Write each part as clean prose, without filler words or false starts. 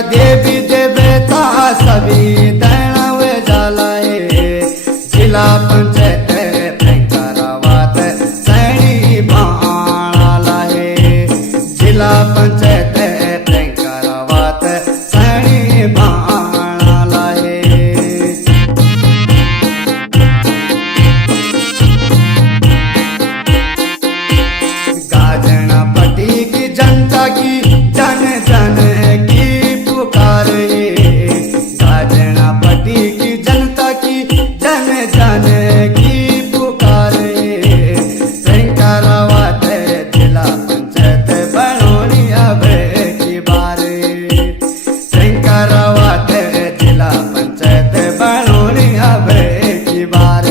देवी देवता सभी तैणावे जाला है। जिला पंचायत प्रंकरावात सैणी भाणाला है। जिला पंचायत प्रंकरावात सैणी भाणाला है। गाजना पट्टी की जनता की जन जन की पुकार है। गाजना पट्टी की जनता की जन जन की पुकार है। प्रंकरावात जिला पंचायत बनोनी अब की बार। प्रंकरावात जिला पंचायत बनोनी अब की बार।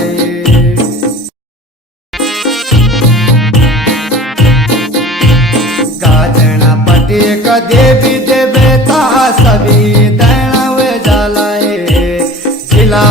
गाजना पट्टी का देवी देवता सभी तैणावे जाला है। जिला